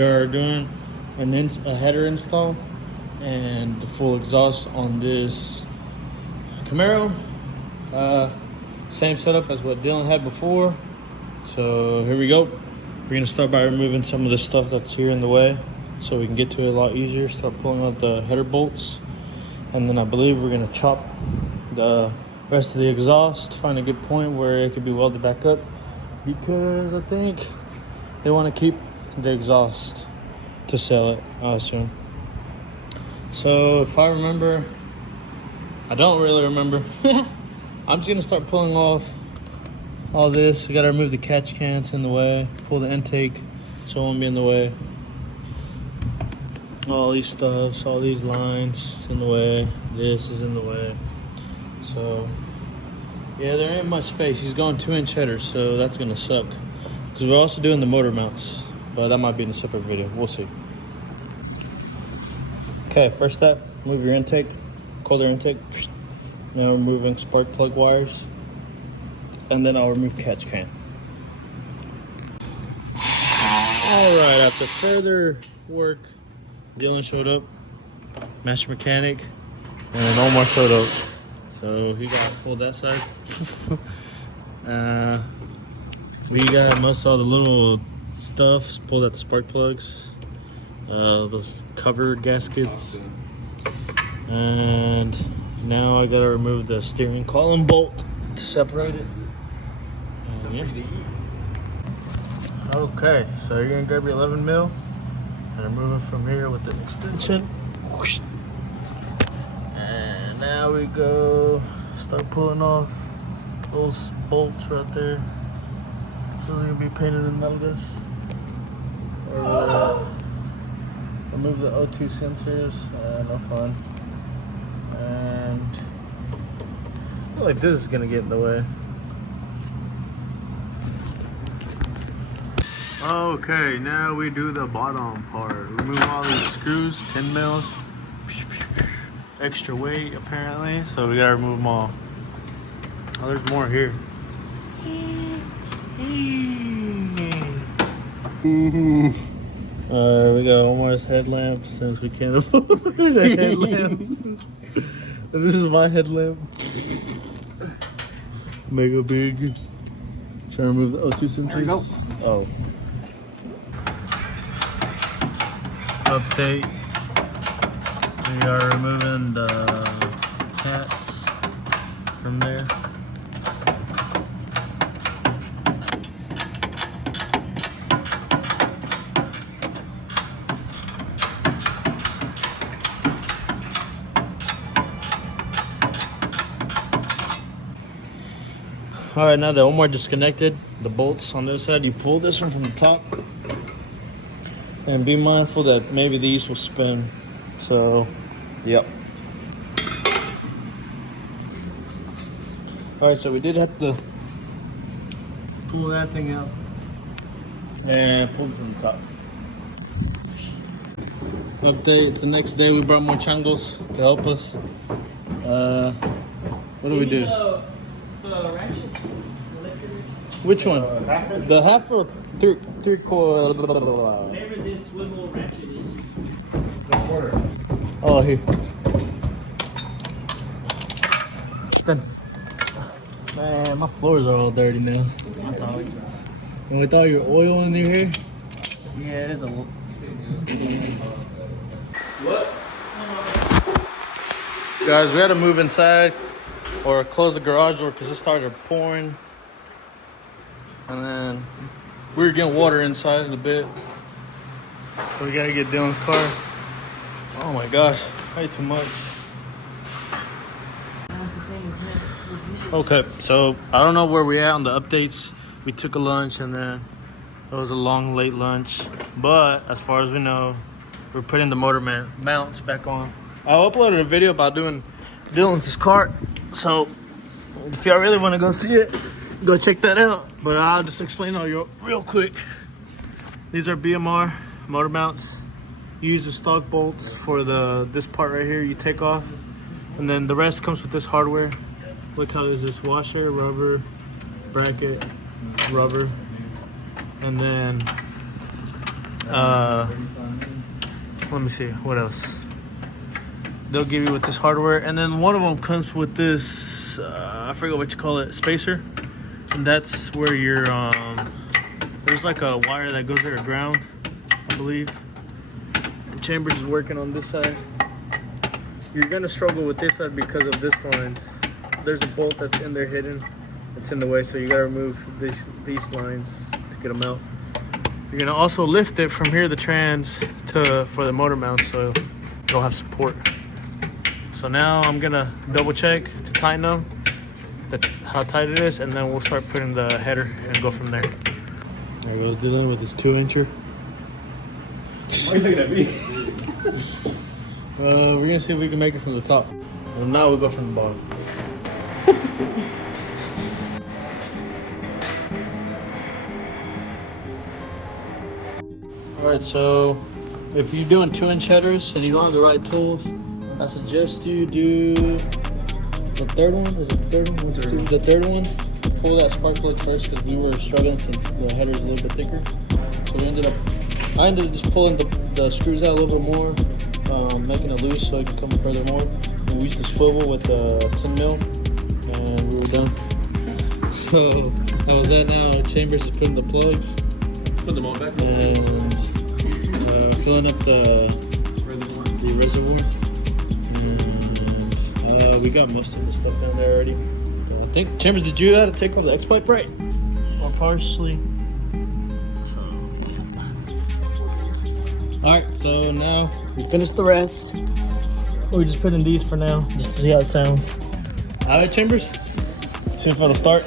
We are doing a header install and the full exhaust on this Camaro. Same setup as what Dylan had before. So here we go. We're gonna start by removing some of the stuff that's here in the way so we can get to it a lot easier. Start pulling out the header bolts. And then I believe we're gonna chop the rest of the exhaust, find a good point where it could be welded back up, because I think they want to keep the exhaust to sell it, I assume. So if I remember, I don't really remember. I'm just gonna start pulling off all this. We gotta remove the catch cans in the way, pull the intake so it won't be in the way. All these stuffs, all these lines in the way. This is in the way. So yeah, there ain't much space. He's going 2-inch headers, so that's gonna suck. Because we're also doing the motor mounts, but that might be in a separate video. We'll see. Okay, first step, move your intake, colder intake. Now removing spark plug wires, and then I'll remove catch can. All right, after further work, Dylan showed up, master mechanic, and then Omar showed up. So he got pulled that side. We got most all the little stuff, pulled out the spark plugs, those covered gaskets, and now I gotta remove the steering column bolt to separate it. Yeah. Okay, so you're gonna grab your 11 mil and remove it from here with the extension. And now we go start pulling off those bolts right there. Those are gonna be painted in metal, guys. Or remove the O2 sensors. No fun. And I feel like this is gonna get in the way. Okay, now we do the bottom part. Remove all these screws, 10 mils. Extra weight apparently, so we gotta remove them all. Oh, there's more here. We got Omar's headlamp since we can't afford a headlamp. This is my headlamp. Mega big. Trying to remove the O2 sensors. There you go. Oh. Update. We are removing the cats from there. All right, now that Omar disconnected the bolts on this side, you pull this one from the top. And be mindful that maybe these will spin. So, yep. All right, so we did have to pull that thing out and pull it from the top. Update, it's the next day. We brought more changos to help us. What do we do? The ratchet? Which one? The half or three quarter? Whatever this swivel ratchet is. The quarter. Oh, here. Then. Man, my floors are all dirty now. I saw it. And with all your oil in your hair? Yeah, it is a. What? Guys, we had to move inside or close the garage door because it started pouring. And then we were getting water inside in a bit. So we gotta get Dylan's car. Oh my gosh, way too much. It's the same as me. Okay, so I don't know where we at on the updates. We took a lunch and then it was a long, late lunch. But as far as we know, we're putting the motor mounts back on. I uploaded a video about doing Dylan's car. So if y'all really want to go see it, go check that out. But I'll just explain all you real quick. These are BMR motor mounts. You use the stock bolts for this part right here you take off. And then the rest comes with this hardware. Look how there's this washer, rubber, bracket, rubber. And then Let me see what else. They'll give you with this hardware, and then one of them comes with this. I forget what you call it, spacer, and that's where your there's like a wire that goes underground, I believe. And Chambers is working on this side. You're gonna struggle with this side because of this lines. There's a bolt that's in there hidden. It's in the way, so you gotta remove these lines to get them out. You're gonna also lift it from here, the trans, for the motor mount, so it'll have support. So now I'm gonna double check to tighten them, how tight it is, and then we'll start putting the header and go from there. There goes Dylan with his 2-incher. Why are you looking at me? We're gonna see if we can make it from the top. Well, now we'll go from the bottom. Alright, so if you're doing 2-inch headers and you don't have the right tools, I suggest you do the third one. Is it the third one? The third one. Pull that spark plug first because we were struggling since the header is a little bit thicker. So I ended up just pulling the screws out a little bit more, making it loose so it can come further more. And we used to swivel with the 10 mil, and we were done. So how was that now? Chambers is putting the plugs. Put them all back. And filling up the reservoir. And we got most of the stuff down there already. But I think, Chambers, did you have to take off the X-pipe right? Or partially? So, yeah. Alright, so now we finished the rest. We're just putting these for now, just to see how it sounds. Alright, Chambers? See if it'll start.